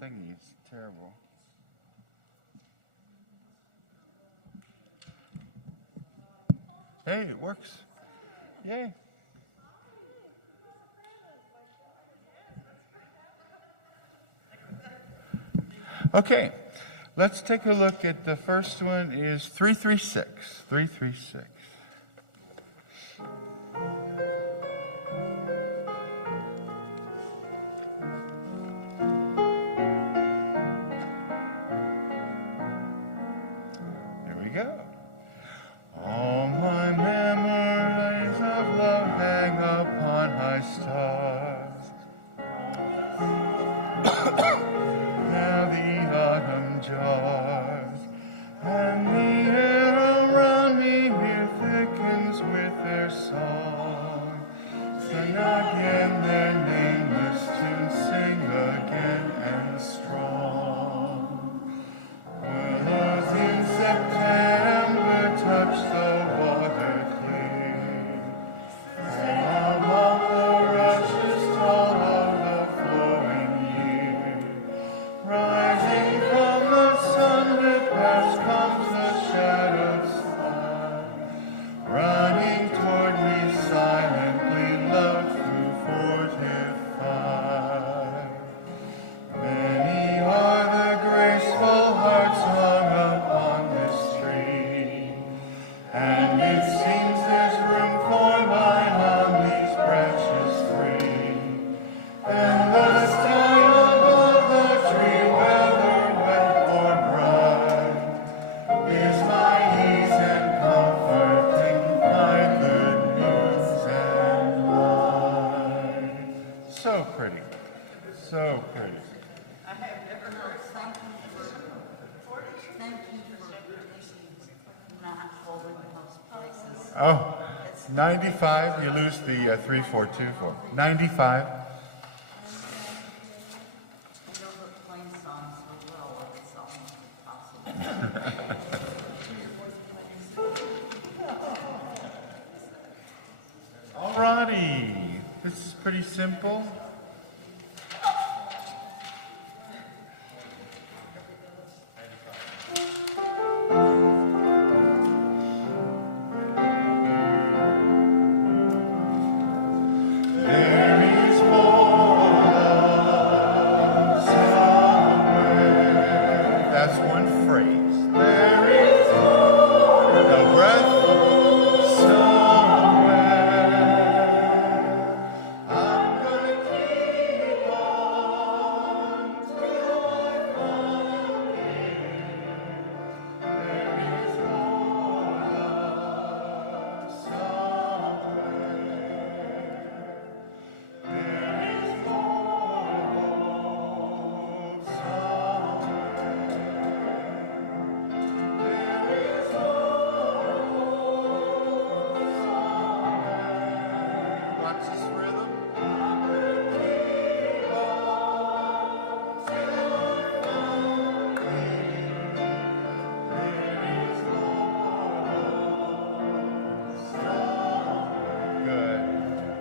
thingy. It's terrible. Hey, it works. Yay. Okay, let's take a look at the first one is 336. 336. Here we go. All my memories of love hang upon high stars. Now the autumn jars, and the air around me here thickens with their song. Sing again their nameless tunes, sing again and strong. Willows in September touch the water clear. Among the rushes tall of the flowing year. Rising from the sunlit past comes the shadowed sun. Running toward me silently, love through 45. Many are the graceful hearts hung upon this tree, and it seems there's room for mine on these branches three. And the sky above the tree, whether wet or bright, is my ease and comforting, my good news and light. So pretty, so pretty. I have never heard something thank you for not holding those places. Oh, 95, you lose the 3424. 95. You don't look playing songs so well, it's almost impossible. Alrighty, this is pretty simple. There is more love somewhere. That's one phrase. There is more. No breath. Somewhere. I'm gonna keep on till I find it. There is more love somewhere. There is more hope somewhere. There is more hope somewhere. Watch this rhythm. I'm gonna keep on till I find it. There is more hope somewhere. Good.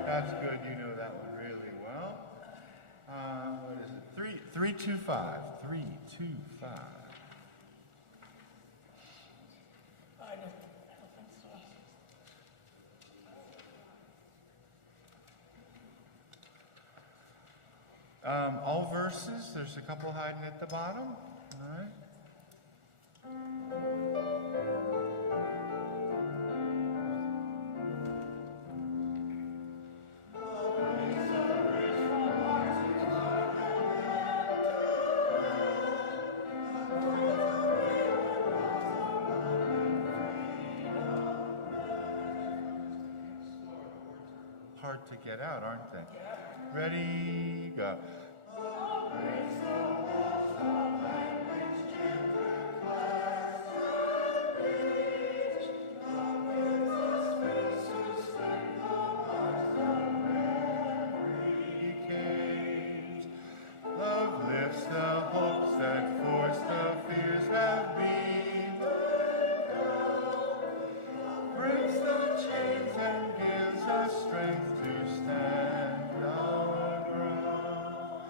That's good. You know that one really well. What is it? 325. 325. All verses. There's a couple hiding at the bottom. All right. Hard to get out, aren't they? Ready, go. Love lifts the hopes that force the fears have been. Breaks the chains and gives us strength to stand our ground.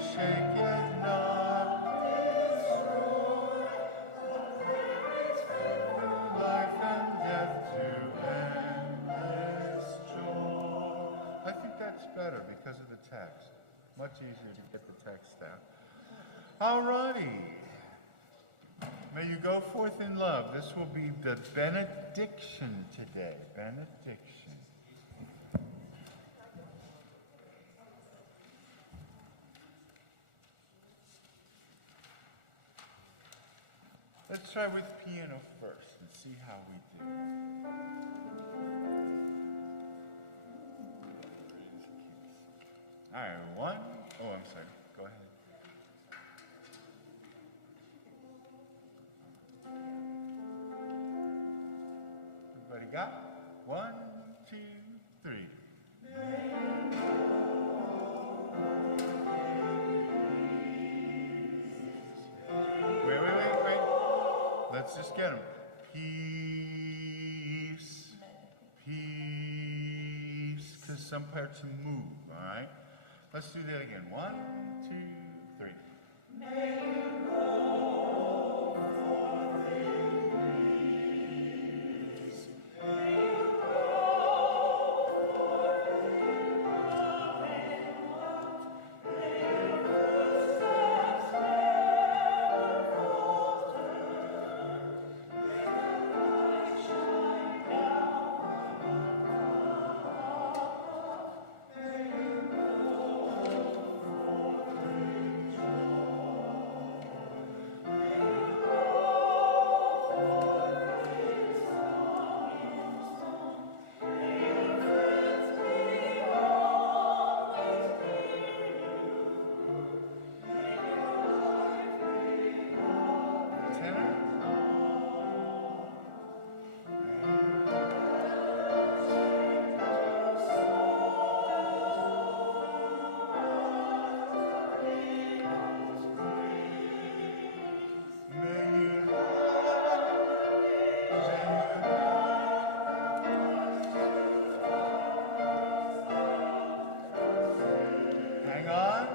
shake yet not destroy. Life and death to endless joy. I think that's better because of the text. Much easier to get the text out. All righty. May you go forth in love. This will be the benediction today. Benediction. Let's try with piano first and see how we do. All right, one. Oh, I'm sorry. Go ahead. Everybody got? 1, 2, 3. Wait. Let's just get them. Peace. Peace. Because some parts move, all right? Let's do that again. 1, 2, 3. Hang on.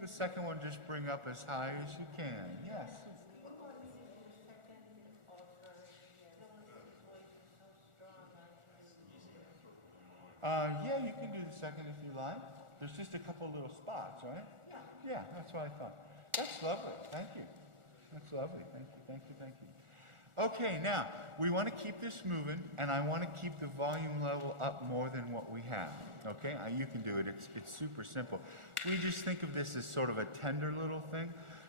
The second one, just bring up as high as you can. Yes. Yeah, you can do the second if you like. There's just a couple little spots, right? Yeah, that's what I thought. That's lovely. Thank you. That's lovely. Thank you. Okay, now, we want to keep this moving, and I want to keep the volume level up more than what we have. Okay? You can do it. It's super simple. We just think of this as sort of a tender little thing,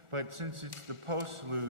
but since it's the postlude,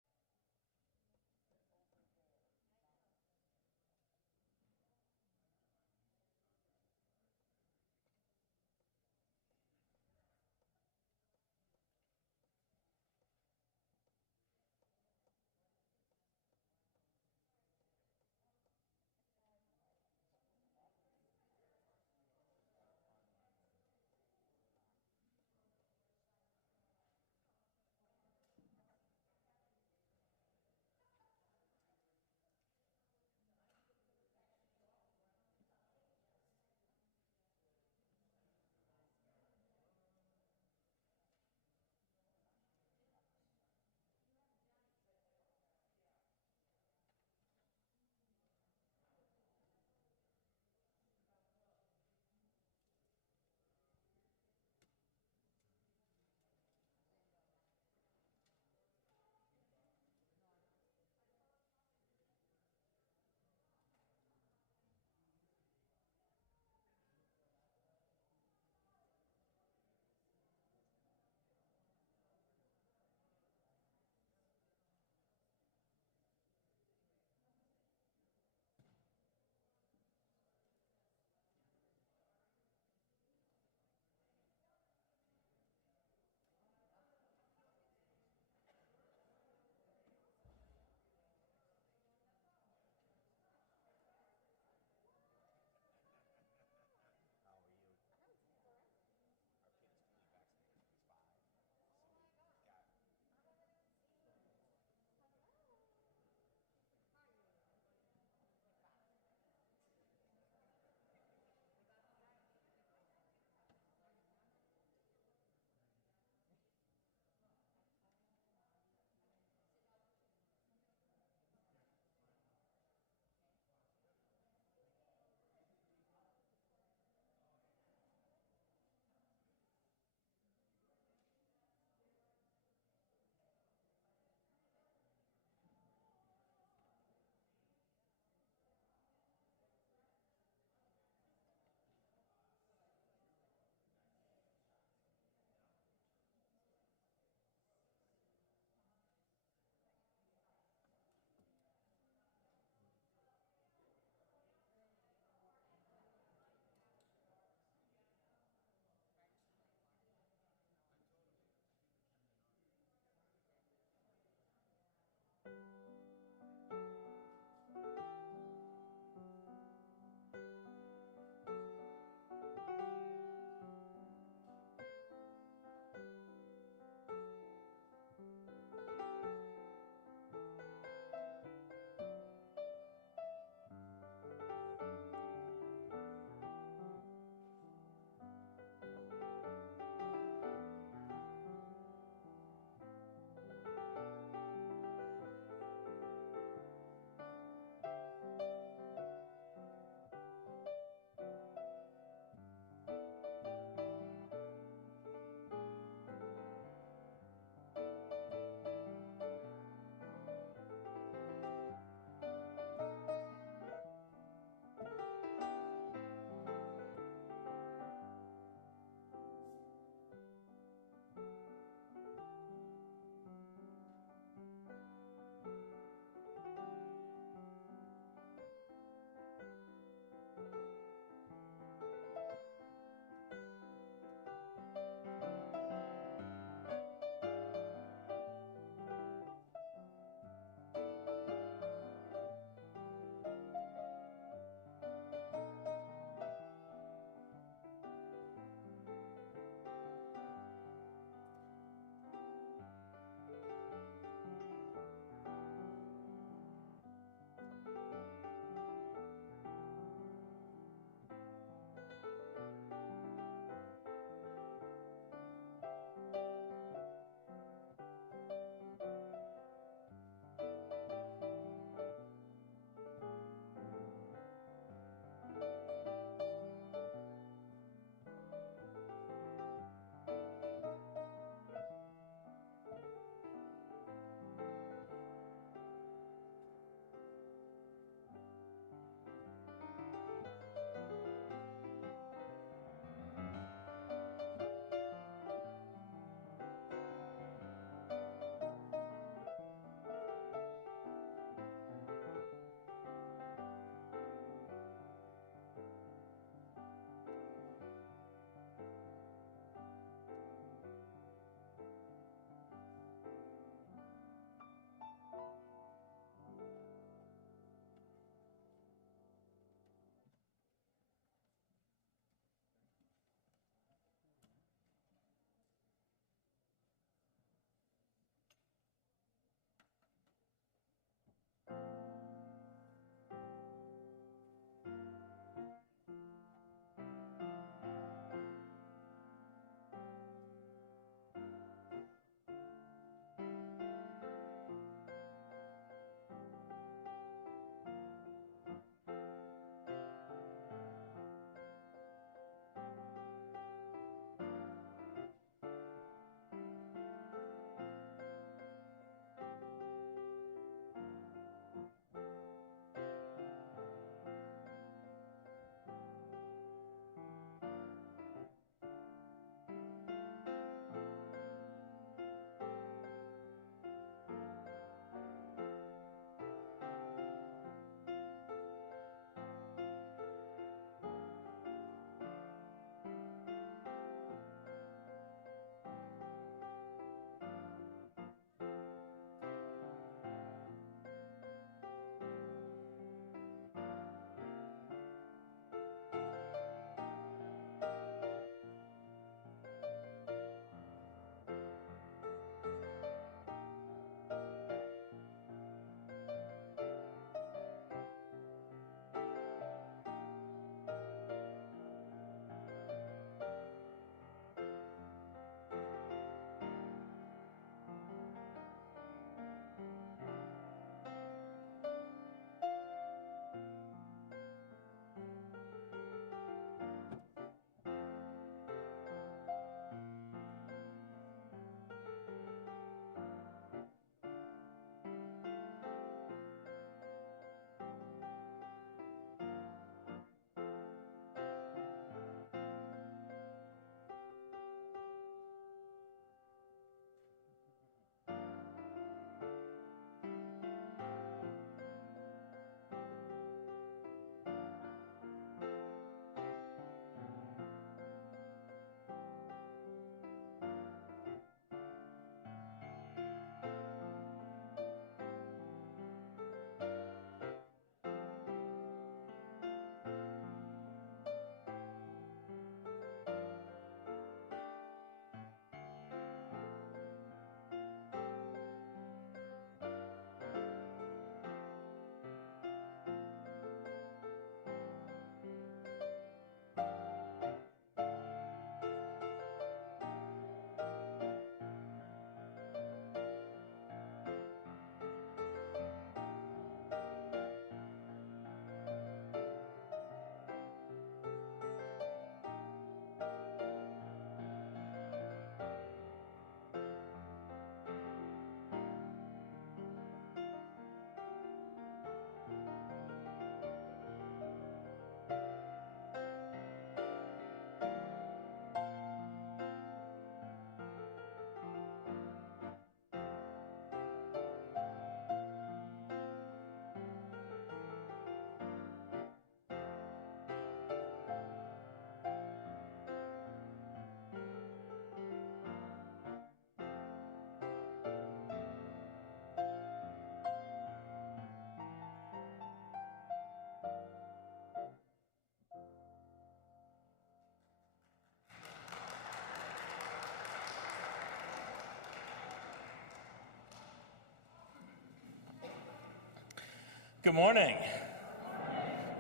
Good morning.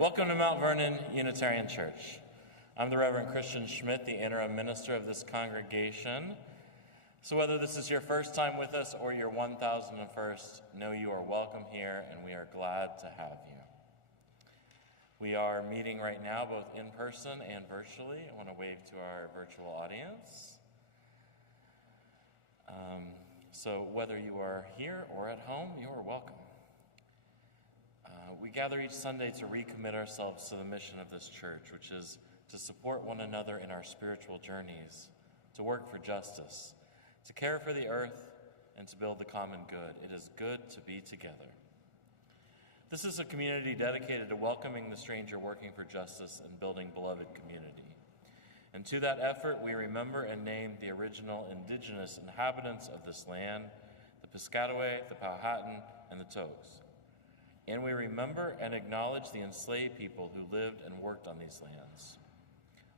Welcome to Mount Vernon Unitarian Church. I'm the Rev Christian Schmidt, the interim minister of this congregation. So whether this is your first time with us or your 1001st, know you are welcome here and we are glad to have you. We are meeting right now both in person and virtually. I want to wave to our virtual audience. So whether you are here or at home, you are welcome. We gather each Sunday to recommit ourselves to the mission of this church, which is to support one another in our spiritual journeys, to work for justice, to care for the earth, and to build the common good. It is good to be together. This is a community dedicated to welcoming the stranger, working for justice, and building beloved community. And to that effort, we remember and name the original indigenous inhabitants of this land, the Piscataway, the Powhatan, and the Toes. And we remember and acknowledge the enslaved people who lived and worked on these lands.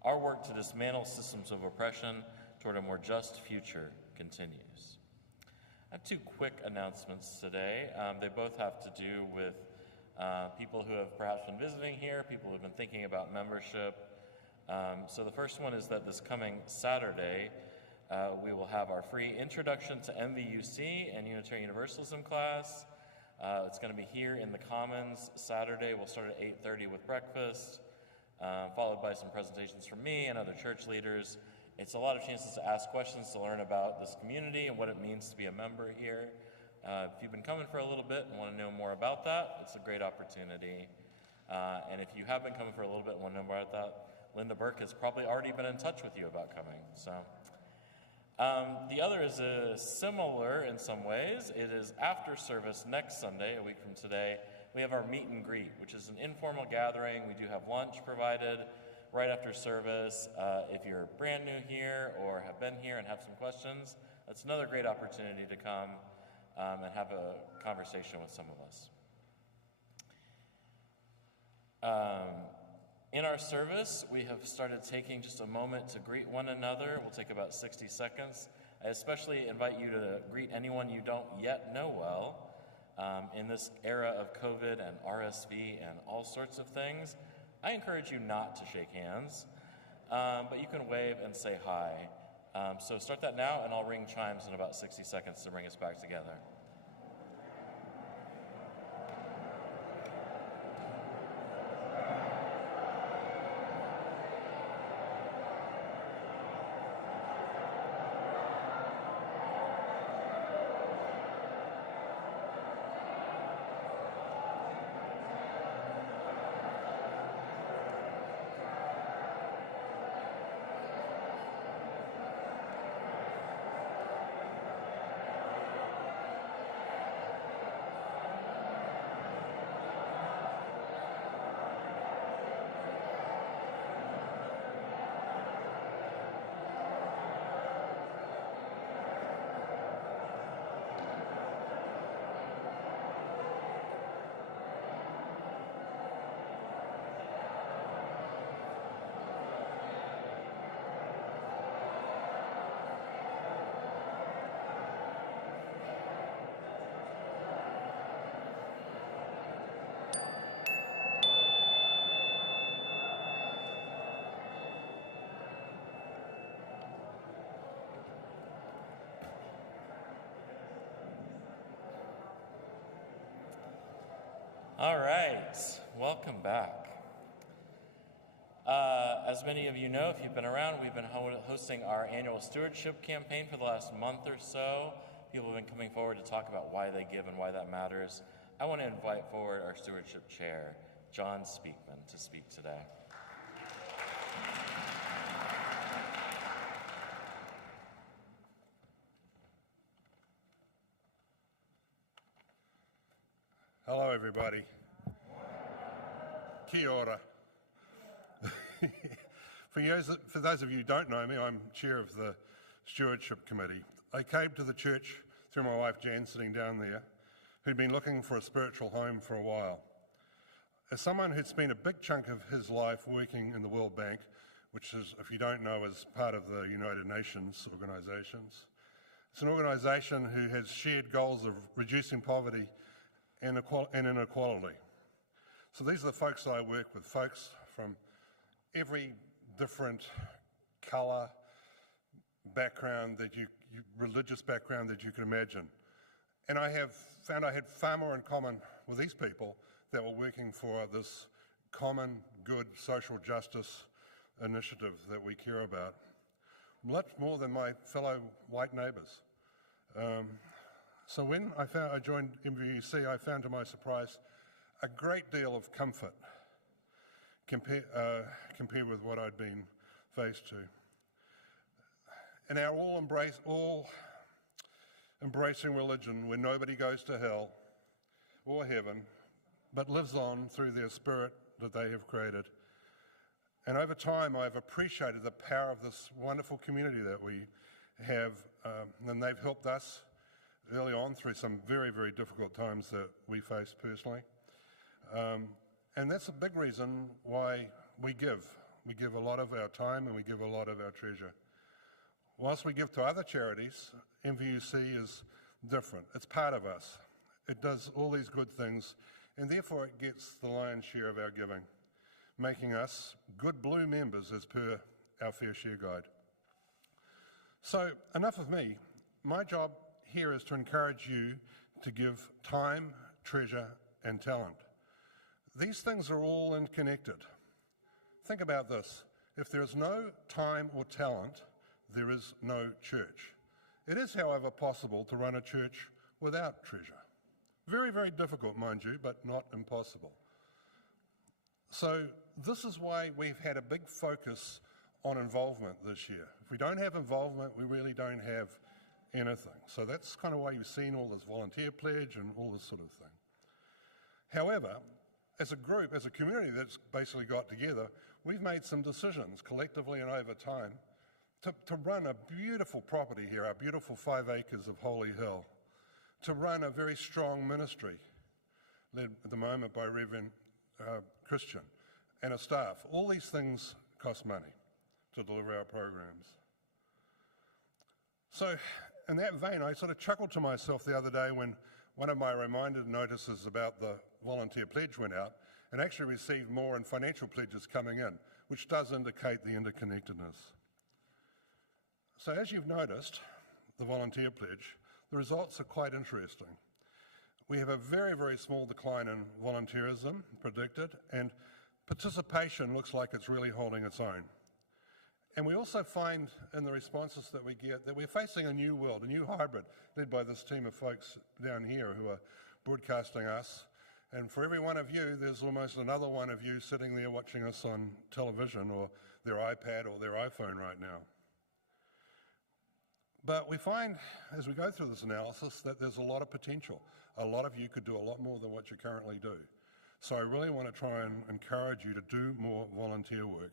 Our work to dismantle systems of oppression toward a more just future continues. I have two quick announcements today. They both have to do with people who have perhaps been visiting here, people who have been thinking about membership. So the first one is that this coming Saturday, we will have our free Introduction to MVUC and Unitarian Universalism class. It's going to be here in the Commons Saturday. We'll start at 8:30 with breakfast, followed by some presentations from me and other church leaders. It's a lot of chances to ask questions, to learn about this community and what it means to be a member here. If you've been coming for a little bit and want to know more about that, it's a great opportunity. And if you have been coming for a little bit and want to know more about that, Linda Burke has probably already been in touch with you about coming. So. The other is similar in some ways. It is after service next Sunday, a week from today. We have our meet and greet, which is an informal gathering. We do have lunch provided right after service. If you're brand new here or have been here and have some questions, that's another great opportunity to come and have a conversation with some of us. In our service, we have started taking just a moment to greet one another. We'll take about 60 seconds. I especially invite you to greet anyone you don't yet know well. In this era of COVID and RSV and all sorts of things, I encourage you not to shake hands, but you can wave and say hi. So start that now, and I'll ring chimes in about 60 seconds to bring us back together. All right, welcome back. As many of you know, if you've been around, we've been hosting our annual stewardship campaign for the last month or so. People have been coming forward to talk about why they give and why that matters. I want to invite forward our stewardship chair, John Speakman, to speak today. Hello, everybody. Kia ora. For those of you who don't know me, I'm chair of the Stewardship Committee. I came to the church through my wife Jan, sitting down there, who'd been looking for a spiritual home for a while. As someone who'd spent a big chunk of his life working in the World Bank, which is, if you don't know, is part of the United Nations organisations. It's an organisation who has shared goals of reducing poverty and inequality. So these are the folks that I work with, folks from every different colour, background religious background that you can imagine. And I have found I had far more in common with these people that were working for this common good social justice initiative that we care about, much more than my fellow white neighbours. So when I joined MVUC, I found to my surprise a great deal of comfort compared with what I'd been faced to. And our all embracing religion where nobody goes to hell or heaven, but lives on through their spirit that they have created. And over time, I've appreciated the power of this wonderful community that we have, and they've helped us early on through some very, very difficult times that we faced personally. And that's a big reason why we give. We give a lot of our time and we give a lot of our treasure. Whilst we give to other charities, MVUC is different. It's part of us. It does all these good things, and therefore it gets the lion's share of our giving, making us good blue members as per our Fair Share Guide. So enough of me. My job here is to encourage you to give time, treasure, and talent. These things are all interconnected. Think about this. If there is no time or talent, there is no church. It is, however, possible to run a church without treasure. Very, very difficult, mind you, but not impossible. So this is why we've had a big focus on involvement this year. If we don't have involvement, we really don't have anything. So that's kind of why you've seen all this volunteer pledge and all this sort of thing. However, as a group, as a community that's basically got together, we've made some decisions collectively and over time to run a beautiful property here, our beautiful 5 acres of Holy Hill, to run a very strong ministry led at the moment by Rev Christian and a staff. All these things cost money to deliver our programs. So in that vein, I sort of chuckled to myself the other day when one of my reminder notices about the volunteer pledge went out and actually received more in financial pledges coming in, which does indicate the interconnectedness. So as you've noticed, the volunteer pledge, the results are quite interesting. We have a very, very small decline in volunteerism predicted, and participation looks like it's really holding its own. And we also find in the responses that we get that we're facing a new world, a new hybrid, led by this team of folks down here who are broadcasting us. And for every one of you, there's almost another one of you sitting there watching us on television or their iPad or their iPhone right now. But we find, as we go through this analysis, that there's a lot of potential. A lot of you could do a lot more than what you currently do. So I really want to try and encourage you to do more volunteer work.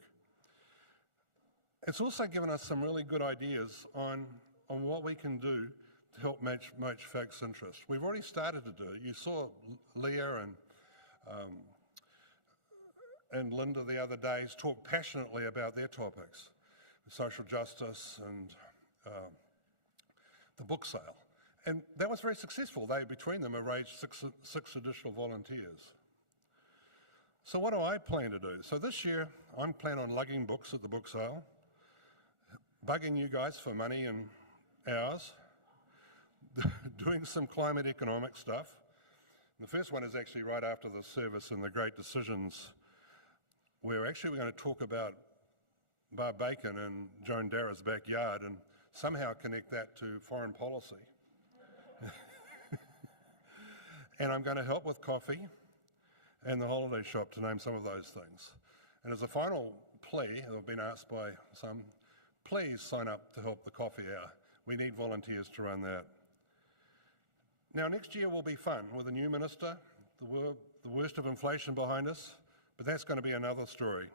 It's also given us some really good ideas on what we can do to help match folks' interest. We've already started to do it. You saw Leah and Linda the other days talk passionately about their topics, social justice and the book sale. And that was very successful. They, between them, arranged six additional volunteers. So what do I plan to do? So this year, I'm planning on lugging books at the book sale, bugging you guys for money and hours, doing some climate economic stuff. And the first one is actually right after the service in the Great Decisions, where actually we're going to talk about Bar Bacon in Joan Darrah's backyard and somehow connect that to foreign policy. And I'm going to help with coffee and the holiday shop, to name some of those things. And as a final plea, I've been asked by some, please sign up to help the coffee hour. We need volunteers to run that. Now, next year will be fun with a new minister, the worst of inflation behind us, but that's going to be another story.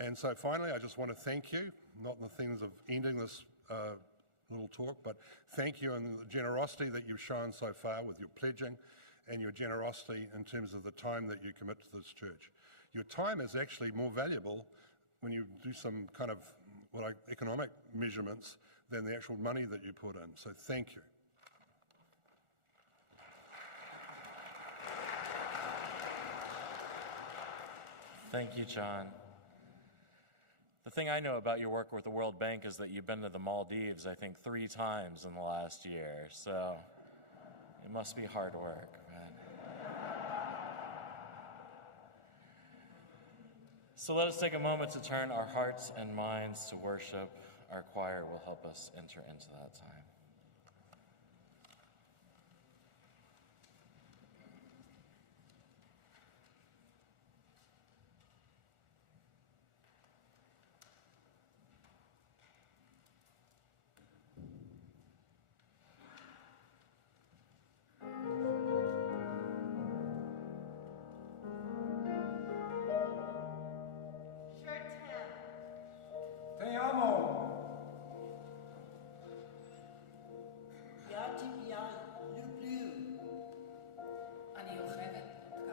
And so finally, I just want to thank you, not in the things of ending this little talk, but thank you and the generosity that you've shown so far with your pledging and your generosity in terms of the time that you commit to this church. Your time is actually more valuable when you do some kind of economic measurements than the actual money that you put in. So thank you. Thank you, John. The thing I know about your work with the World Bank is that you've been to the Maldives, I think, 3 times in the last year, so it must be hard work. So let us take a moment to turn our hearts and minds to worship. Our choir will help us enter into that time. Te amo. Ja, lublю. אני אוהבת אותך.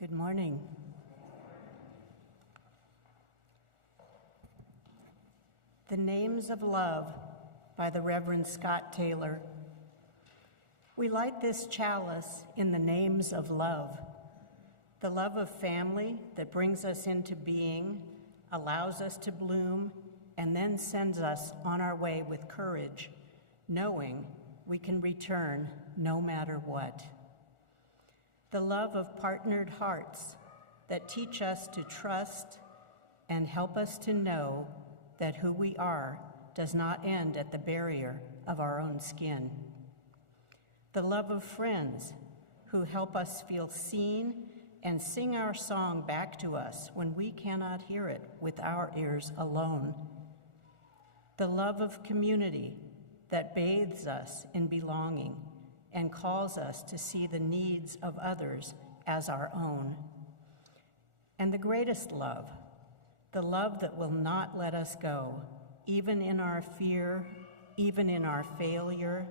Good morning. The Names of Love by the Reverend Scott Taylor. We light this chalice in the names of love, the love of family that brings us into being, allows us to bloom, and then sends us on our way with courage, knowing we can return no matter what. The love of partnered hearts that teach us to trust and help us to know that who we are does not end at the barrier of our own skin. The love of friends who help us feel seen and sing our song back to us when we cannot hear it with our ears alone. The love of community that bathes us in belonging and calls us to see the needs of others as our own. And the greatest love, the love that will not let us go, even in our fear, even in our failure,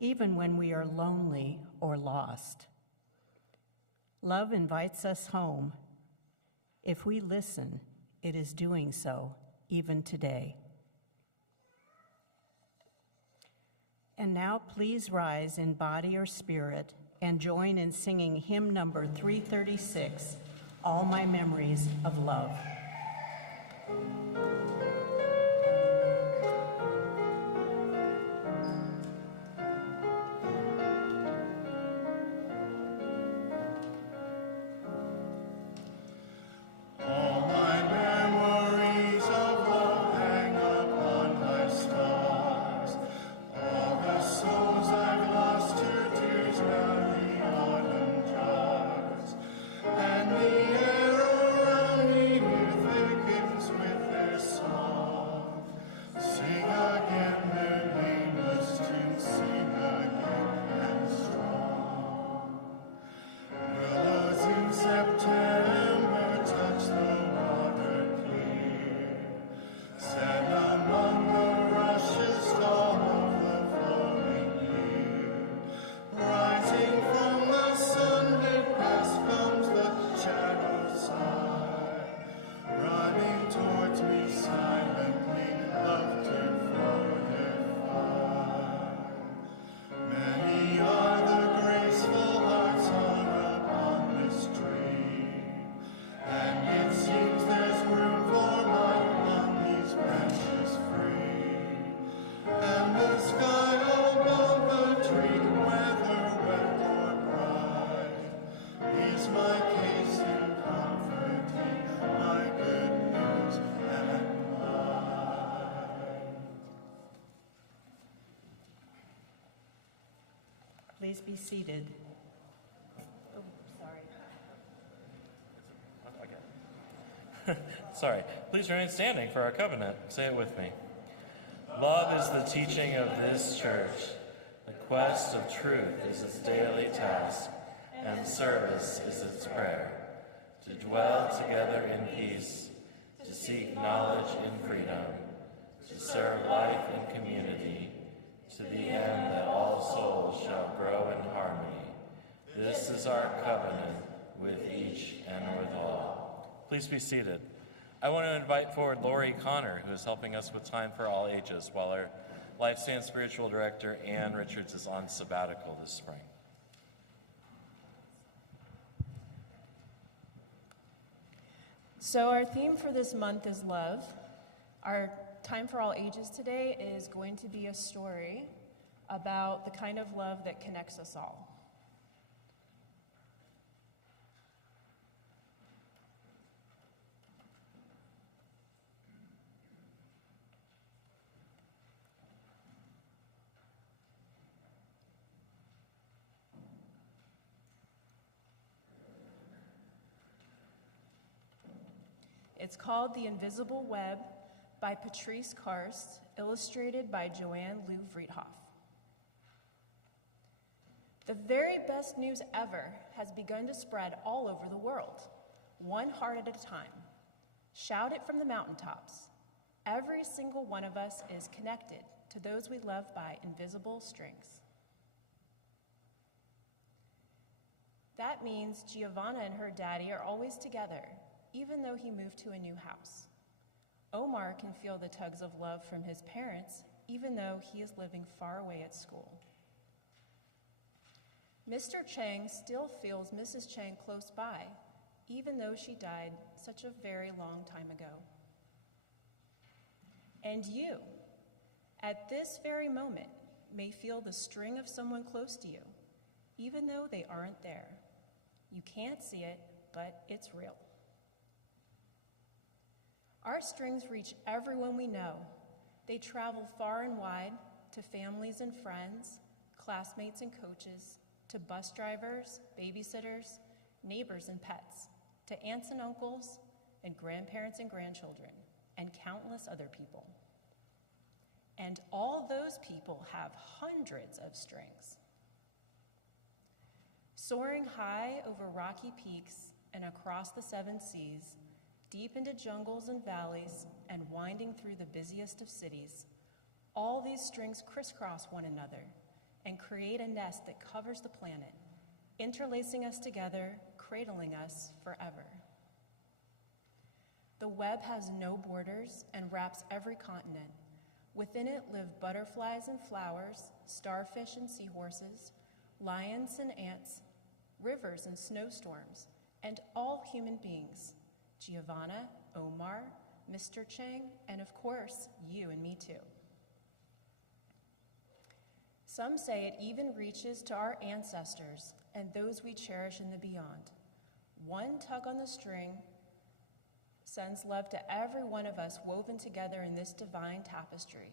even when we are lonely or lost. Love invites us home. If we listen, it is doing so even today. And now please rise in body or spirit and join in singing hymn number 336, All My Memories of Love. Please be seated. Oh, sorry. Sorry. Please remain standing for our covenant. Say it with me. Love is the teaching of this church. The quest of truth is its daily task, and service is its prayer. To dwell together in peace, to seek knowledge in freedom, to serve life in community, to the end that all souls shall grow in harmony. This is our covenant with each and with all. Please be seated. I want to invite forward Lori Connor, who is helping us with Time for All Ages, while our Lifestand Spiritual Director, Ann Richards, is on sabbatical this spring. So our theme for this month is love. Our Time for All Ages today is going to be a story about the kind of love that connects us all. It's called The Invisible Web by Patrice Karst, illustrated by Joanne Lou Vriethoff. The very best news ever has begun to spread all over the world, one heart at a time. Shout it from the mountaintops. Every single one of us is connected to those we love by invisible strings. That means Giovanna and her daddy are always together, even though he moved to a new house. Omar can feel the tugs of love from his parents, even though he is living far away at school. Mr. Chang still feels Mrs. Chang close by, even though she died such a very long time ago. And you, at this very moment, may feel the string of someone close to you, even though they aren't there. You can't see it, but it's real. Our strings reach everyone we know. They travel far and wide to families and friends, classmates and coaches, to bus drivers, babysitters, neighbors and pets, to aunts and uncles, and grandparents and grandchildren, and countless other people. And all those people have hundreds of strings. Soaring high over rocky peaks and across the seven seas, deep into jungles and valleys, and winding through the busiest of cities, all these strings crisscross one another and create a nest that covers the planet, interlacing us together, cradling us forever. The web has no borders and wraps every continent. Within it live butterflies and flowers, starfish and seahorses, lions and ants, rivers and snowstorms, and all human beings, Giovanna, Omar, Mr. Chang, and of course, you and me too. Some say it even reaches to our ancestors and those we cherish in the beyond. One tug on the string sends love to every one of us woven together in this divine tapestry.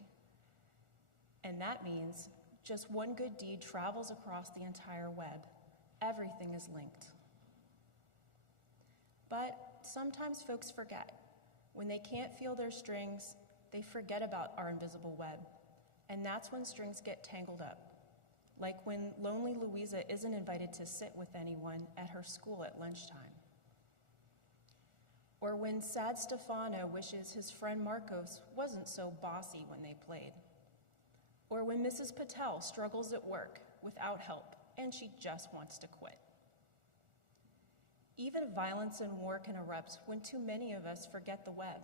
And that means just one good deed travels across the entire web. Everything is linked. But sometimes folks forget. When they can't feel their strings, they forget about our invisible web. And that's when strings get tangled up. Like when lonely Louisa isn't invited to sit with anyone at her school at lunchtime. Or when sad Stefano wishes his friend Marcos wasn't so bossy when they played. Or when Mrs. Patel struggles at work without help and she just wants to quit. Even violence and war can erupt when too many of us forget the web.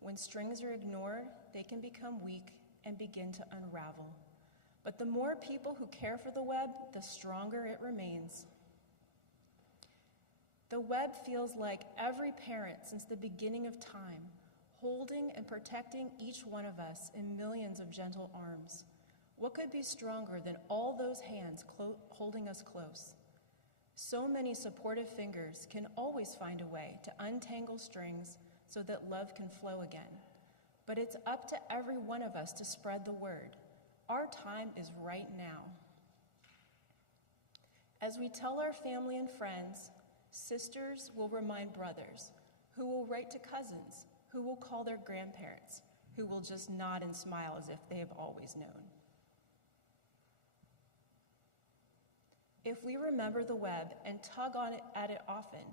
When strings are ignored, they can become weak and begin to unravel. But the more people who care for the web, the stronger it remains. The web feels like every parent since the beginning of time, holding and protecting each one of us in millions of gentle arms. What could be stronger than all those hands holding us close? So many supportive fingers can always find a way to untangle strings so that love can flow again. But it's up to every one of us to spread the word. Our time is right now. As we tell our family and friends, sisters will remind brothers, who will write to cousins, who will call their grandparents, who will just nod and smile as if they have always known. If we remember the web and tug at it often,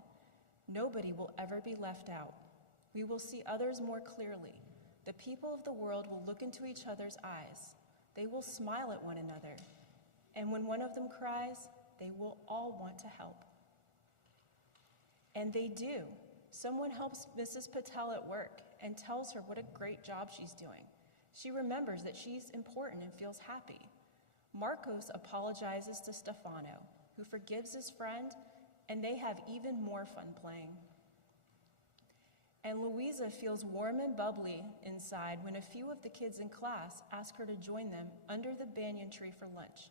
nobody will ever be left out. We will see others more clearly. The people of the world will look into each other's eyes. They will smile at one another. And when one of them cries, they will all want to help. And they do. Someone helps Mrs. Patel at work and tells her what a great job she's doing. She remembers that she's important and feels happy. Marcos apologizes to Stefano, who forgives his friend, and they have even more fun playing. And Louisa feels warm and bubbly inside when a few of the kids in class ask her to join them under the banyan tree for lunch.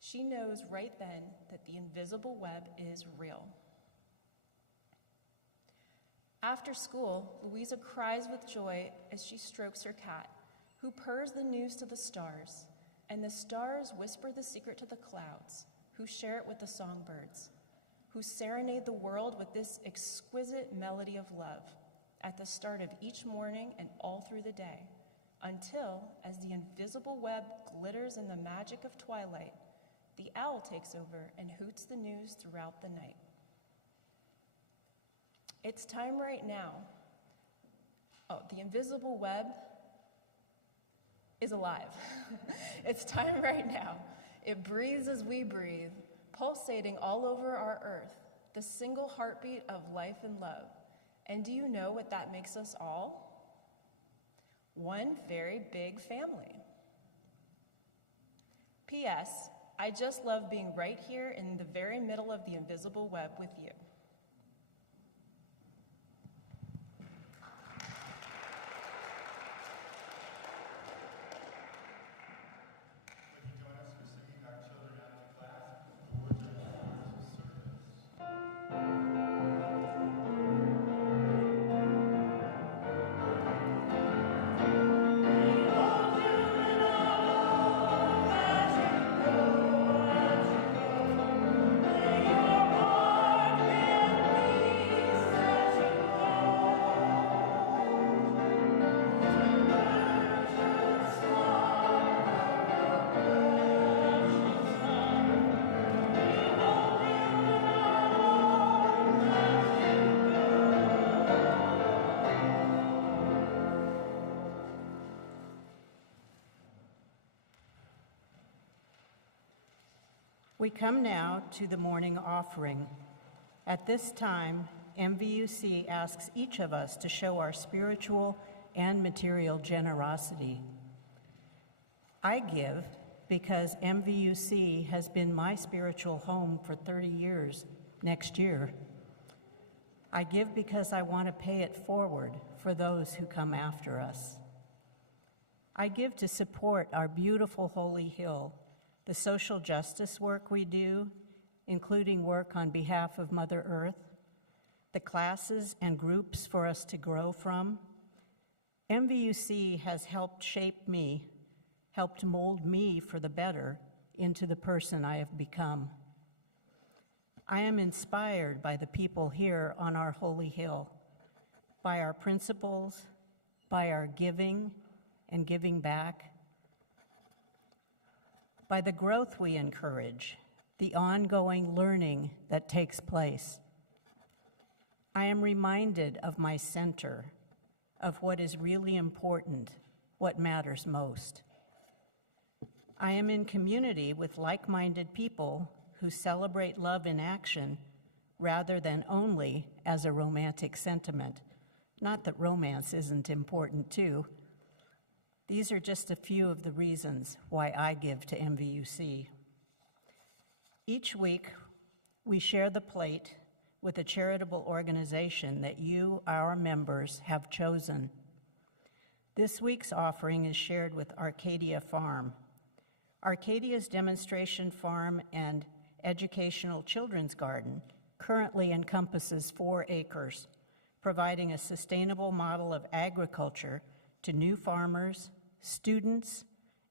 She knows right then that the invisible web is real. After school, Louisa cries with joy as she strokes her cat, who purrs the news to the stars, and the stars whisper the secret to the clouds, who share it with the songbirds, who serenade the world with this exquisite melody of love at the start of each morning and all through the day, until, as the invisible web glitters in the magic of twilight, the owl takes over and hoots the news throughout the night. It's time right now. Oh, the invisible web is alive. It's time right now. It breathes as we breathe, pulsating all over our earth, the single heartbeat of life and love. And do you know what that makes us all? One very big family. P.S. I just love being right here in the very middle of the invisible web with you. We come now to the morning offering. At this time, MVUC asks each of us to show our spiritual and material generosity. I give because MVUC has been my spiritual home for 30 years next year. I give because I want to pay it forward for those who come after us. I give to support our beautiful Holy Hill, the social justice work we do, including work on behalf of Mother Earth, the classes and groups for us to grow from. MVUC has helped shape me, helped mold me for the better into the person I have become. I am inspired by the people here on our Holy Hill, by our principles, by our giving and giving back, by the growth we encourage, the ongoing learning that takes place. I am reminded of my center, of what is really important, what matters most. I am in community with like-minded people who celebrate love in action rather than only as a romantic sentiment. Not that romance isn't important too. These are just a few of the reasons why I give to MVUC. Each week, we share the plate with a charitable organization that you, our members, have chosen. This week's offering is shared with Arcadia Farm. Arcadia's demonstration farm and educational children's garden currently encompasses 4 acres, providing a sustainable model of agriculture to new farmers, students,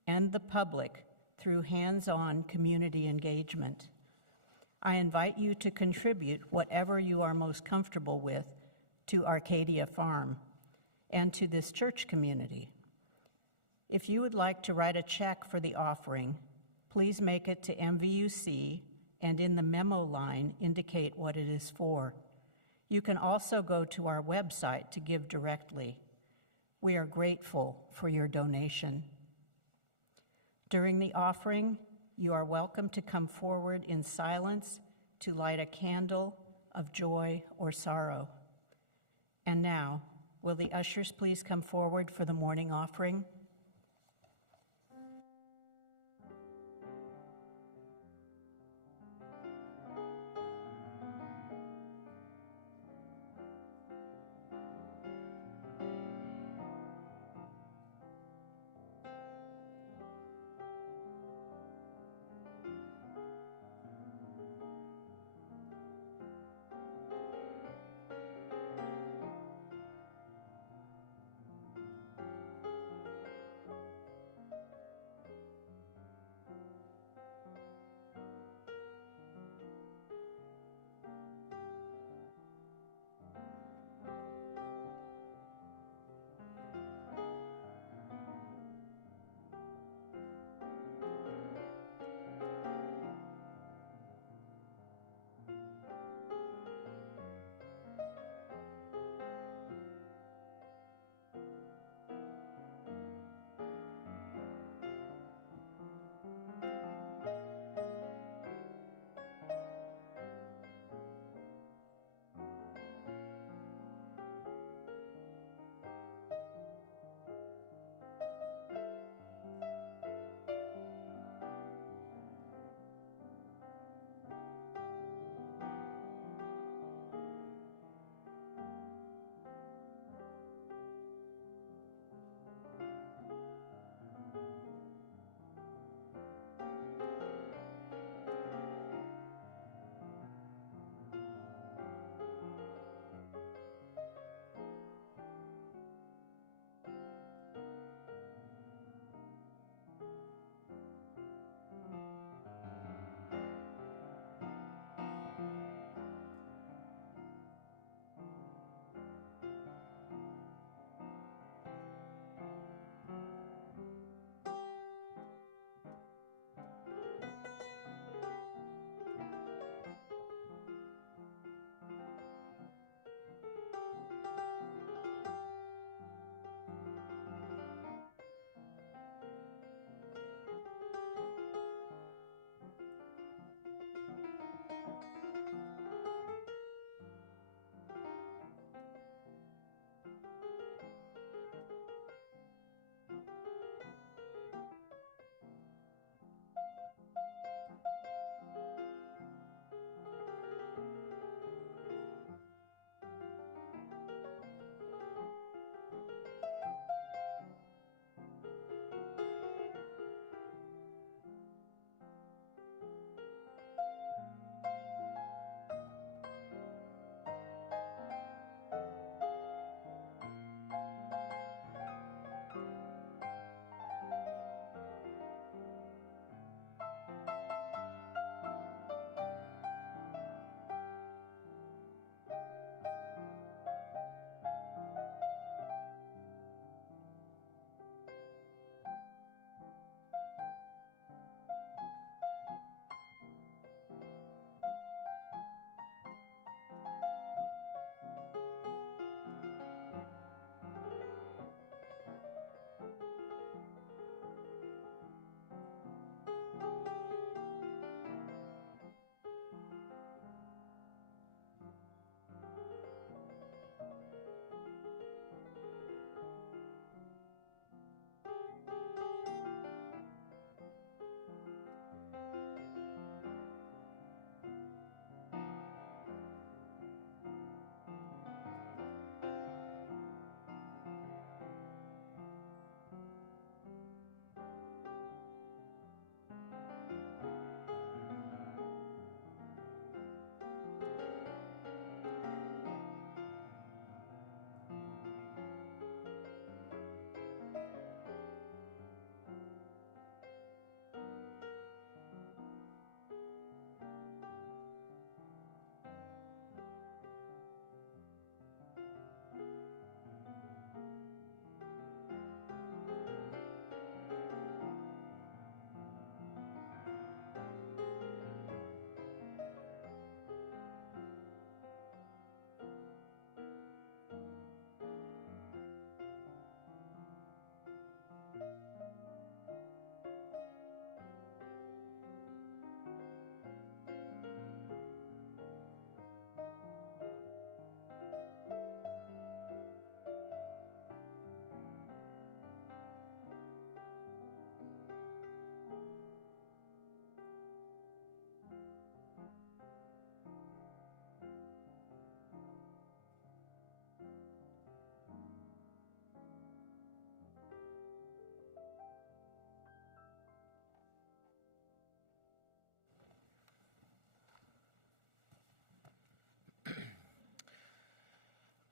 and the public through hands-on community engagement. I invite you to contribute whatever you are most comfortable with to Arcadia Farm and to this church community. If you would like to write a check for the offering, please make it to MVUC and in the memo line indicate what it is for. You can also go to our website to give directly. We are grateful for your donation. During the offering, you are welcome to come forward in silence to light a candle of joy or sorrow. And now, will the ushers please come forward for the morning offering?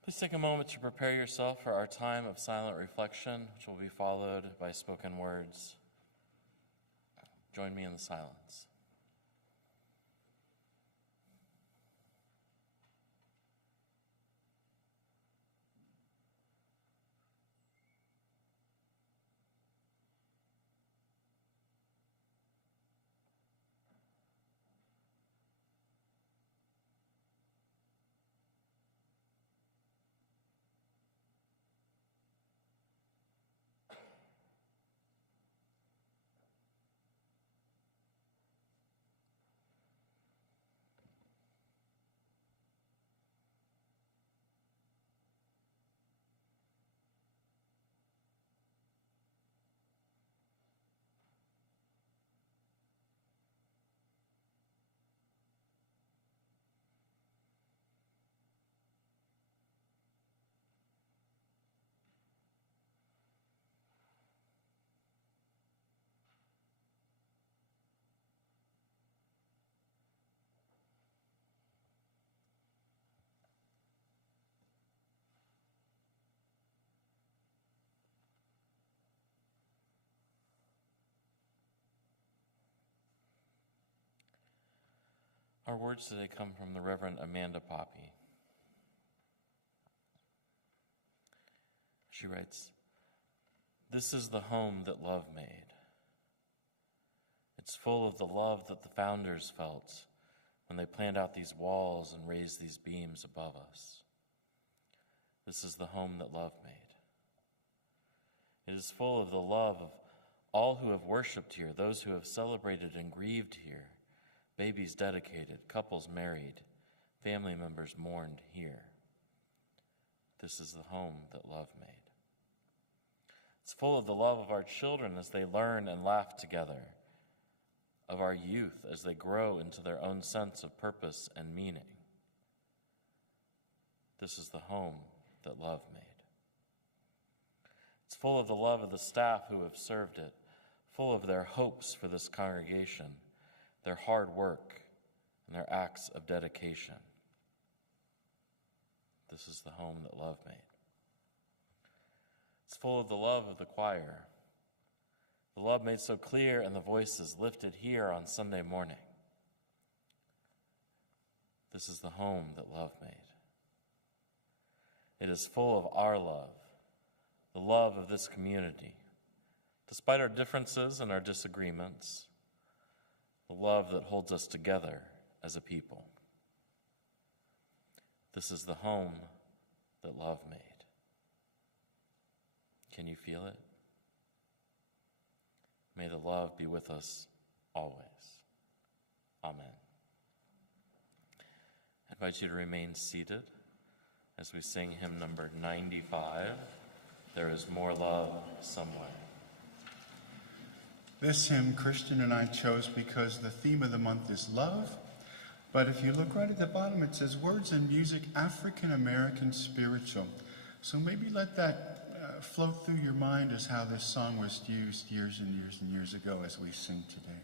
Please take a moment to prepare yourself for our time of silent reflection, which will be followed by spoken words. Join me in the silence. Our words today come from the Reverend Amanda Poppy. She writes, "This is the home that love made. It's full of the love that the founders felt when they planned out these walls and raised these beams above us. This is the home that love made. It is full of the love of all who have worshiped here, those who have celebrated and grieved here, babies dedicated, couples married, family members mourned here. This is the home that love made. It's full of the love of our children as they learn and laugh together, of our youth as they grow into their own sense of purpose and meaning. This is the home that love made. It's full of the love of the staff who have served it, full of their hopes for this congregation, their hard work, and their acts of dedication. This is the home that love made. It's full of the love of the choir, the love made so clear and the voices lifted here on Sunday morning. This is the home that love made. It is full of our love, the love of this community, despite our differences and our disagreements, the love that holds us together as a people. This is the home that love made. Can you feel it? May the love be with us always. Amen. I invite you to remain seated as we sing hymn number 95, There Is More Love Somewhere. This hymn Christian and I chose because the theme of the month is love, but if you look right at the bottom, it says words and music, African American spiritual. So maybe let that float through your mind as how this song was used years and years and years ago as we sing today.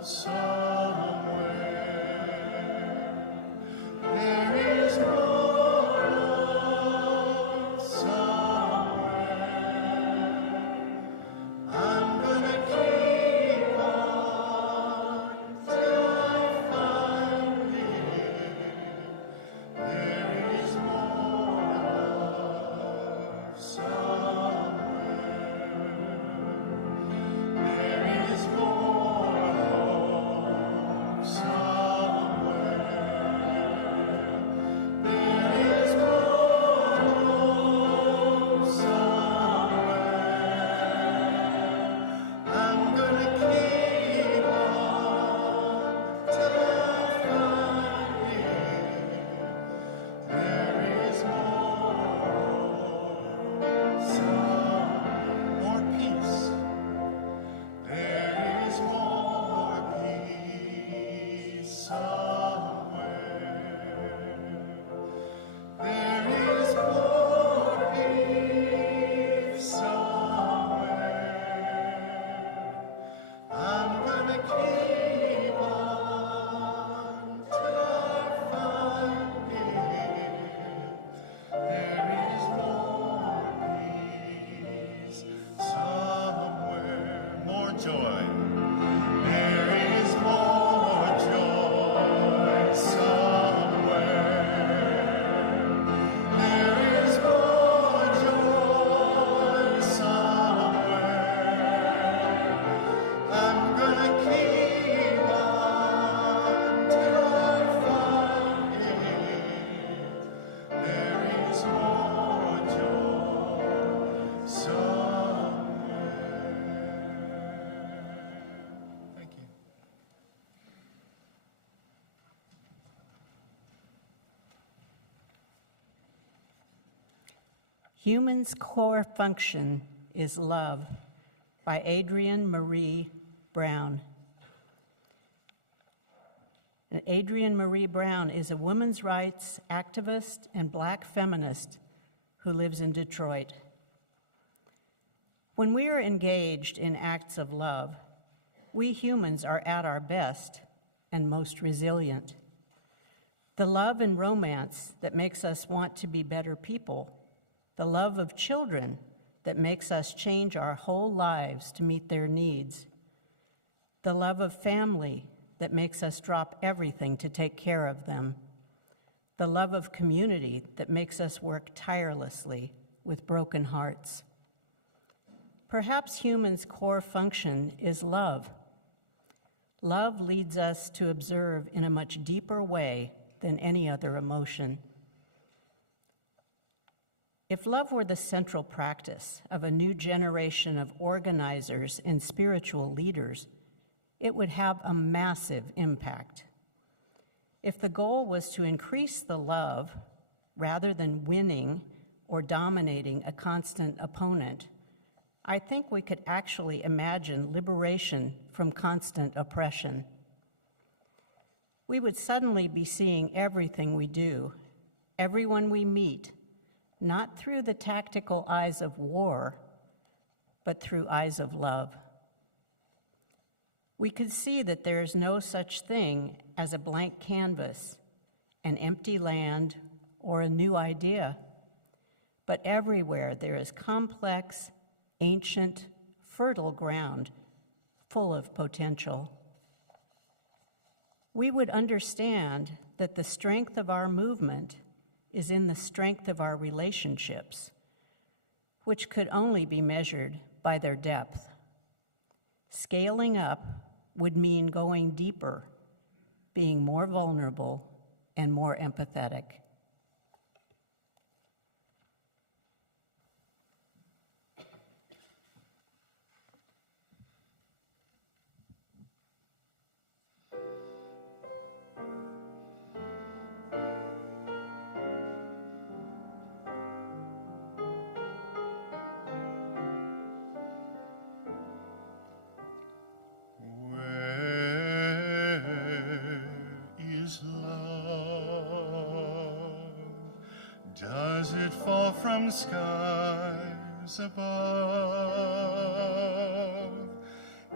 Somewhere Human's core function is love, by Adrienne Marie Brown. And Adrienne Marie Brown is a women's rights activist and Black feminist who lives in Detroit. When we are engaged in acts of love, we humans are at our best and most resilient. The love and romance that makes us want to be better people, the love of children that makes us change our whole lives to meet their needs, the love of family that makes us drop everything to take care of them, the love of community that makes us work tirelessly with broken hearts. Perhaps humans' core function is love. Love leads us to observe in a much deeper way than any other emotion. If love were the central practice of a new generation of organizers and spiritual leaders, it would have a massive impact. If the goal was to increase the love rather than winning or dominating a constant opponent, I think we could actually imagine liberation from constant oppression. We would suddenly be seeing everything we do, everyone we meet, not through the tactical eyes of war, but through eyes of love. We could see that there is no such thing as a blank canvas, an empty land, or a new idea, but everywhere there is complex, ancient, fertile ground full of potential. We would understand that the strength of our movement is in the strength of our relationships, which could only be measured by their depth. Scaling up would mean going deeper, being more vulnerable and more empathetic. Does it fall from skies above?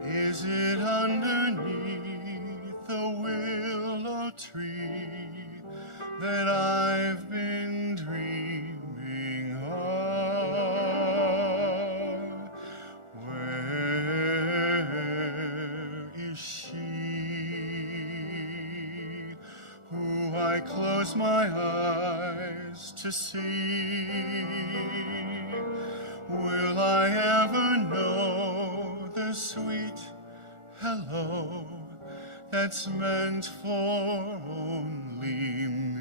Is it underneath the willow tree that I've been dreaming of? Where is she who I close my eyes to see? Will I ever know the sweet hello that's meant for only me?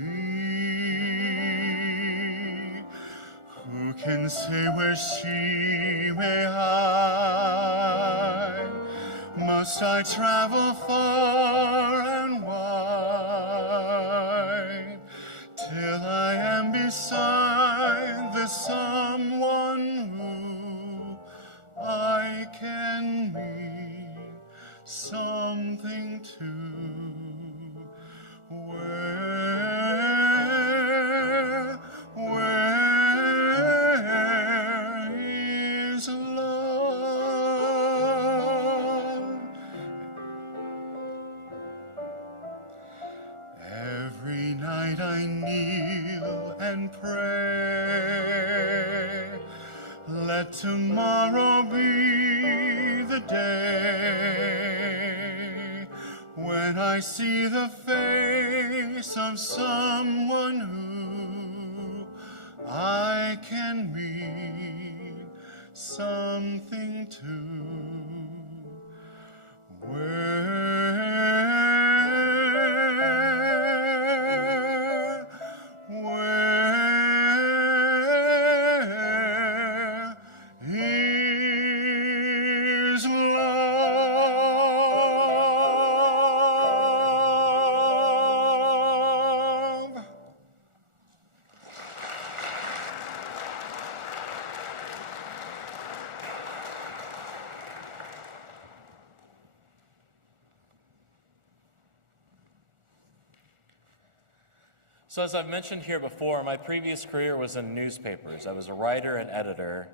Who can say where she may hide? Must I travel far and wide till I am beside the someone who I can mean something to? Where is love? Every night I kneel and pray, let tomorrow be the day when I see the face of someone who I can mean something to. Where is love? So as I've mentioned here before, my previous career was in newspapers. I was a writer and editor.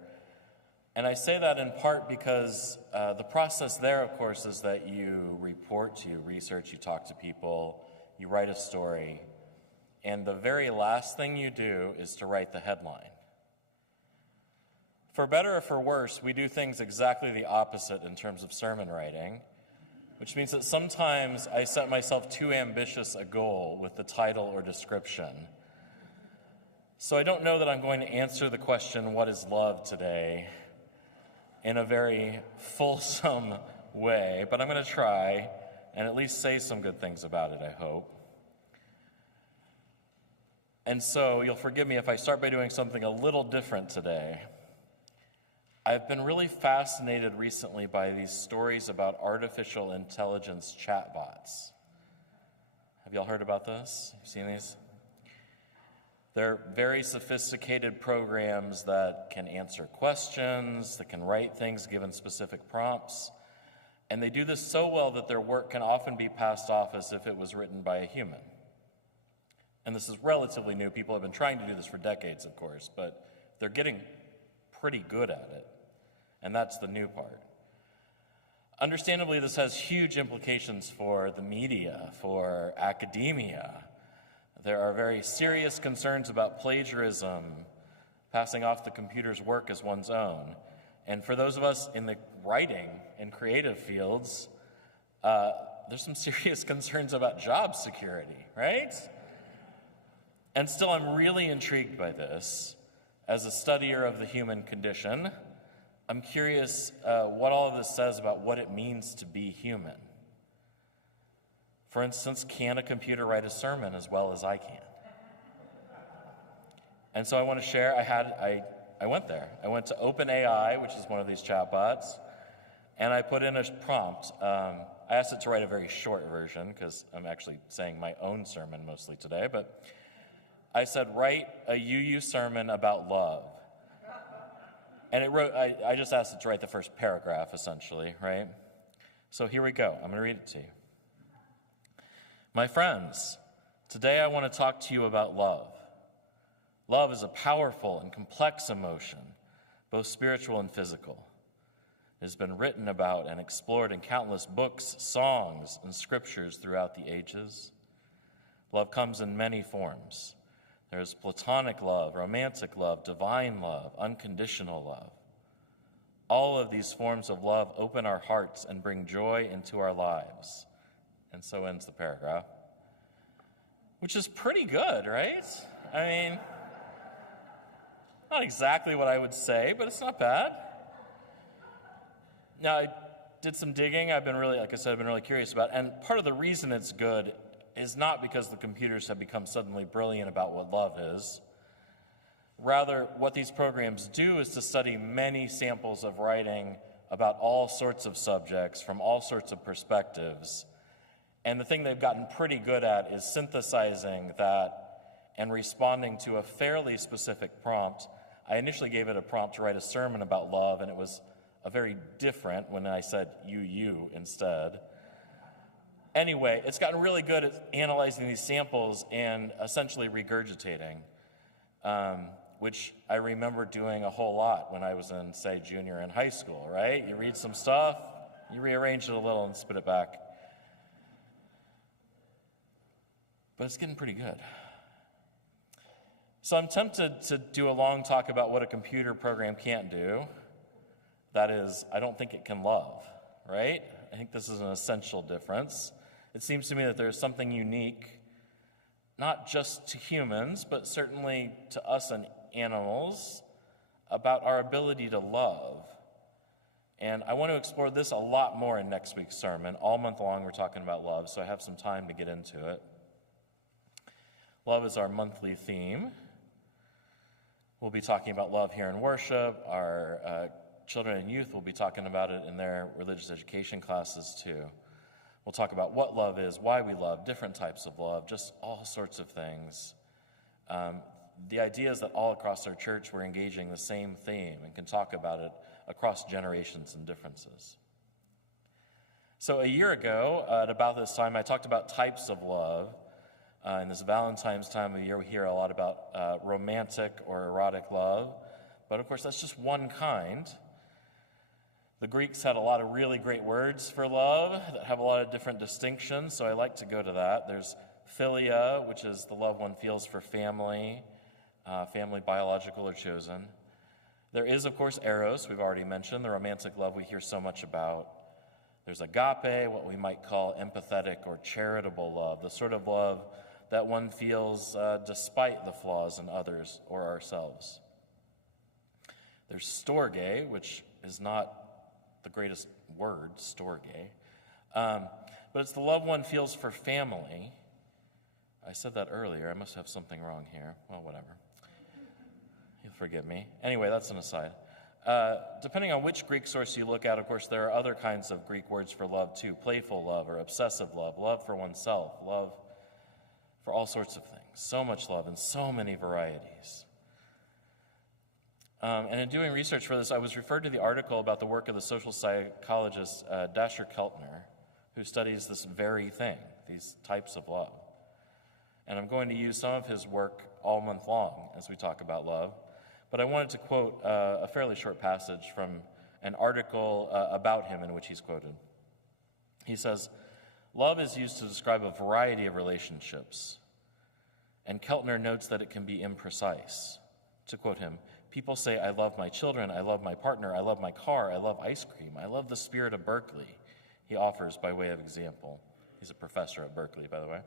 And I say that in part because the process there, of course, is that you report, you research, you talk to people, you write a story, and the very last thing you do is to write the headline. For better or for worse, we do things exactly the opposite in terms of sermon writing, which means that sometimes I set myself too ambitious a goal with the title or description. So I don't know that I'm going to answer the question, what is love today, in a very fulsome way, but I'm going to try and at least say some good things about it, I hope. And so you'll forgive me if I start by doing something a little different today. I've been really fascinated recently by these stories about artificial intelligence chatbots. Have y'all heard about this? You seen these? They're very sophisticated programs that can answer questions, that can write things given specific prompts, and they do this so well that their work can often be passed off as if it was written by a human. And this is relatively new. People have been trying to do this for decades, of course, but they're getting pretty good at it. And that's the new part. Understandably, this has huge implications for the media, for academia. There are very serious concerns about plagiarism, passing off the computer's work as one's own. And for those of us in the writing and creative fields, there's some serious concerns about job security, right? And still, I'm really intrigued by this. As a studier of the human condition, I'm curious what all of this says about what it means to be human. For instance, can a computer write a sermon as well as I can? And so I want to share, I went there. I went to OpenAI, which is one of these chatbots, and I put in a prompt. I asked it to write a very short version because I'm actually saying my own sermon mostly today, but I said, write a UU sermon about love. And it wrote, I just asked it to write the first paragraph, essentially, right? So here we go. I'm going to read it to you. My friends, today I want to talk to you about love. Love is a powerful and complex emotion, both spiritual and physical. It has been written about and explored in countless books, songs, and scriptures throughout the ages. Love comes in many forms. There's platonic love, romantic love, divine love, unconditional love. All of these forms of love open our hearts and bring joy into our lives. And so ends the paragraph, which is pretty good, right? I mean, not exactly what I would say, but it's not bad. Now, I did some digging. I've been really curious about it. And part of the reason it's good is not because the computers have become suddenly brilliant about what love is. Rather, what these programs do is to study many samples of writing about all sorts of subjects from all sorts of perspectives. And the thing they've gotten pretty good at is synthesizing that and responding to a fairly specific prompt. I initially gave it a prompt to write a sermon about love, and it was a very different when I said you instead. Anyway, it's gotten really good at analyzing these samples and essentially regurgitating, which I remember doing a whole lot when I was in, say, junior in high school, right? You read some stuff, you rearrange it a little and spit it back. But it's getting pretty good. So I'm tempted to do a long talk about what a computer program can't do. That is, I don't think it can love, right? I think this is an essential difference. It seems to me that there's something unique, not just to humans, but certainly to us and animals, about our ability to love. And I want to explore this a lot more in next week's sermon. All month long we're talking about love, so I have some time to get into it. Love is our monthly theme. We'll be talking about love here in worship. Our children and youth will be talking about it in their religious education classes too. We'll talk about what love is, why we love, different types of love, just all sorts of things. The idea is that all across our church we're engaging the same theme and can talk about it across generations and differences. So a year ago, at about this time, I talked about types of love. In this Valentine's time of year, we hear a lot about romantic or erotic love. But of course, that's just one kind. The Greeks had a lot of really great words for love that have a lot of different distinctions, so I like to go to that. There's philia, which is the love one feels for family, family biological or chosen. There is, of course, eros, we've already mentioned, the romantic love we hear so much about. There's agape, what we might call empathetic or charitable love, the sort of love that one feels despite the flaws in others or ourselves. There's storge, which is not the greatest word, storge, but it's the love one feels for family. I said that earlier. I must have something wrong here. Well, whatever. You'll forgive me. Anyway, that's an aside. Depending on which Greek source you look at, of course, there are other kinds of Greek words for love too. Playful love or obsessive love, love for oneself, love for all sorts of things. So much love in so many varieties. And in doing research for this, I was referred to the article about the work of the social psychologist Dasher Keltner, who studies this very thing, these types of love. And I'm going to use some of his work all month long as we talk about love. But I wanted to quote a fairly short passage from an article about him in which he's quoted. He says, "Love is used to describe a variety of relationships, and Keltner notes that it can be imprecise. To quote him, people say, 'I love my children, I love my partner, I love my car, I love ice cream, I love the spirit of Berkeley,' he offers by way of example." He's a professor at Berkeley, by the way.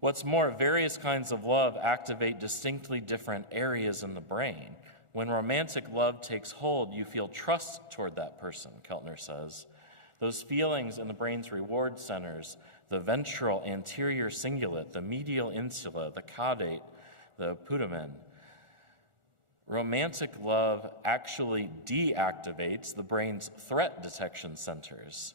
What's more, various kinds of love activate distinctly different areas in the brain. When romantic love takes hold, you feel trust toward that person, Keltner says. Those feelings in the brain's reward centers, the ventral anterior cingulate, the medial insula, the caudate, the putamen. Romantic love actually deactivates the brain's threat detection centers,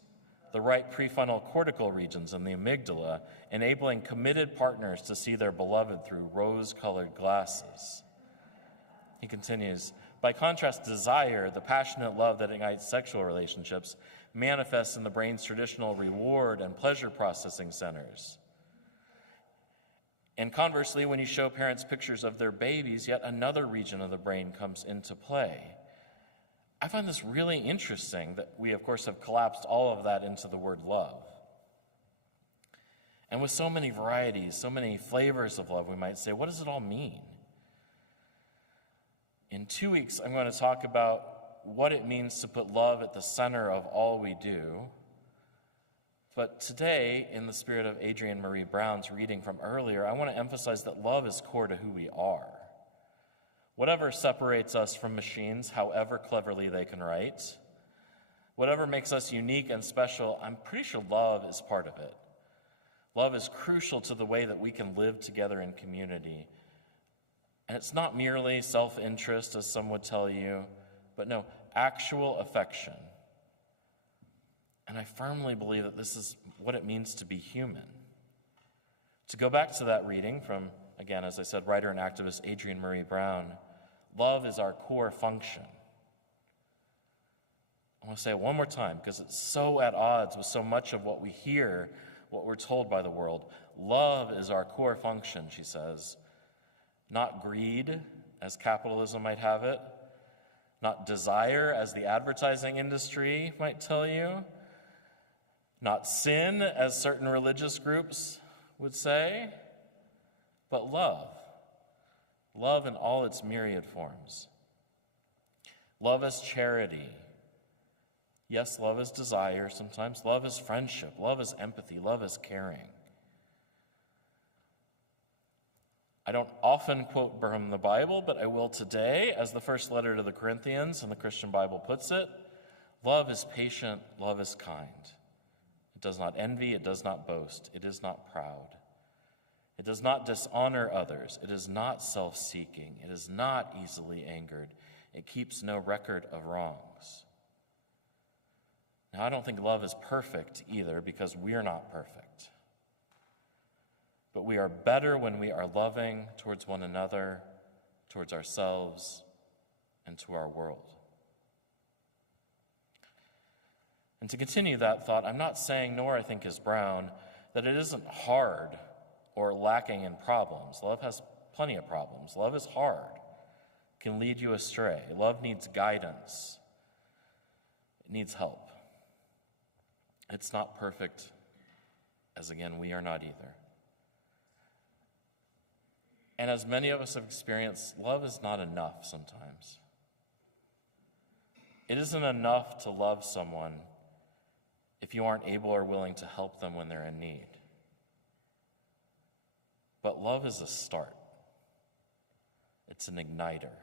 the right prefrontal cortical regions and the amygdala, enabling committed partners to see their beloved through rose-colored glasses. He continues, by contrast, desire, the passionate love that ignites sexual relationships, manifests in the brain's traditional reward and pleasure processing centers. And conversely, when you show parents pictures of their babies, yet another region of the brain comes into play. I find this really interesting that we, of course, have collapsed all of that into the word love. And with so many varieties, so many flavors of love, we might say, what does it all mean? In 2 weeks, I'm going to talk about what it means to put love at the center of all we do. But today, in the spirit of Adrienne Marie Brown's reading from earlier, I want to emphasize that love is core to who we are. Whatever separates us from machines, however cleverly they can write, whatever makes us unique and special, I'm pretty sure love is part of it. Love is crucial to the way that we can live together in community. And it's not merely self-interest, as some would tell you, but no, actual affection. And I firmly believe that this is what it means to be human. To go back to that reading from, again, as I said, writer and activist Adrienne Marie Brown, love is our core function. I want to say it one more time because it's so at odds with so much of what we hear, what we're told by the world. Love is our core function, she says. Not greed, as capitalism might have it. Not desire, as the advertising industry might tell you. Not sin, as certain religious groups would say. But love. Love in all its myriad forms. Love as charity. Yes, love is desire sometimes. Love is friendship. Love is empathy. Love is caring. I don't often quote from the Bible, but I will today, as the first letter to the Corinthians in the Christian Bible puts it. Love is patient. Love is kind. It does not envy. It does not boast. It is not proud. It does not dishonor others. It is not self-seeking. It is not easily angered. It keeps no record of wrongs. Now, I don't think love is perfect either because we're not perfect. But we are better when we are loving towards one another, towards ourselves, and to our world. And to continue that thought, I'm not saying, nor I think is Brown, that it isn't hard or lacking in problems. Love has plenty of problems. Love is hard, can lead you astray. Love needs guidance. It needs help. It's not perfect, as again, we are not either. And as many of us have experienced, love is not enough sometimes. It isn't enough to love someone if you aren't able or willing to help them when they're in need. But love is a start. It's an igniter.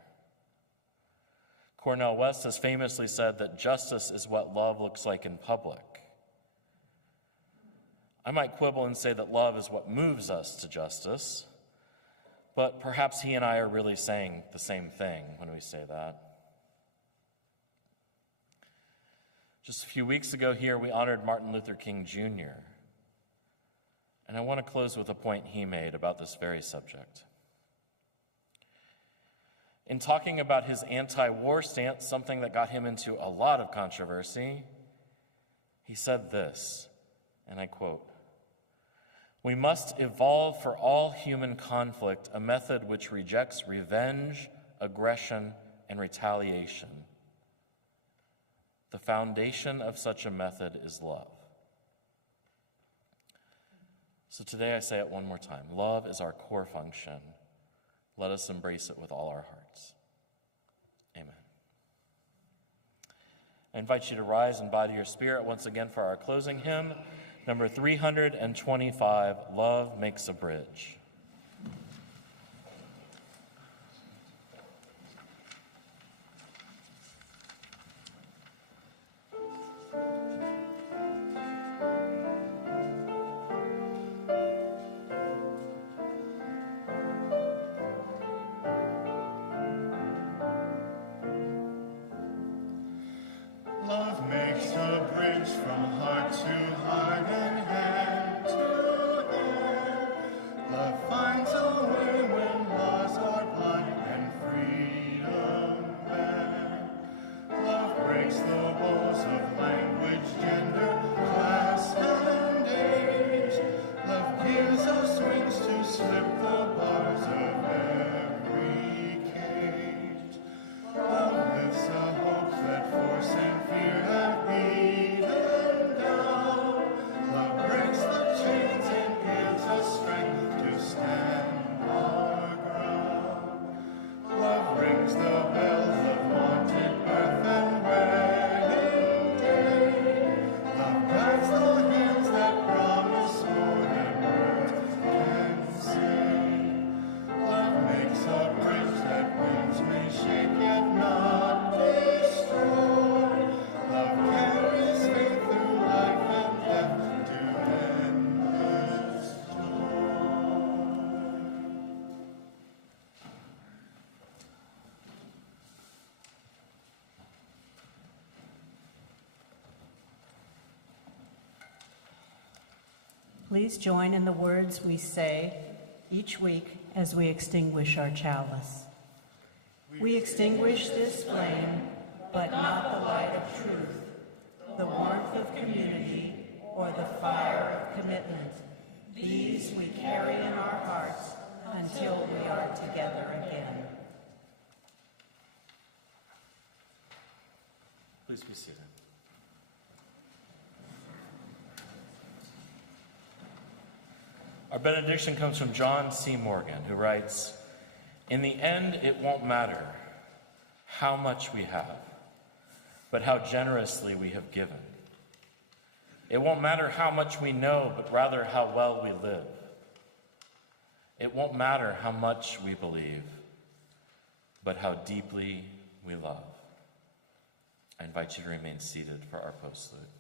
Cornel West has famously said that justice is what love looks like in public. I might quibble and say that love is what moves us to justice, but perhaps he and I are really saying the same thing when we say that. Just a few weeks ago here, we honored Martin Luther King Jr., and I want to close with a point he made about this very subject. In talking about his anti-war stance, something that got him into a lot of controversy, he said this, and I quote, "We must evolve for all human conflict a method which rejects revenge, aggression, and retaliation. The foundation of such a method is love." So today I say it one more time. Love is our core function. Let us embrace it with all our hearts. Amen. I invite you to rise and bow to your spirit once again for our closing hymn, number 325, Love Makes a Bridge. Love makes a bridge from heart to heart and hand to hand. Love finds a way when laws are blind and freedom banned. Love breaks the walls of language, gender, class, and age. Love gives us wings to slip the bars of every cage. Love lifts a hope that force and fear have beaten down. Love breaks the chains and gives us strength to stand our ground. Love rings the bells of wanted birth and wedding day. Love guides the hands that promise more than words can say. Love makes a bridge that winds may shake yet not destroy. Love carries faith through life and death to endless joy. Please join in the words we say each week as we extinguish our chalice. We extinguish this flame, but not the light of truth, the warmth of community, or the fire of commitment. These we carry in our hearts until we are together again. Please be seated. Our benediction comes from John C. Morgan, who writes, "In the end, it won't matter how much we have, but how generously we have given. It won't matter how much we know, but rather how well we live. It won't matter how much we believe, but how deeply we love." I invite you to remain seated for our postlude.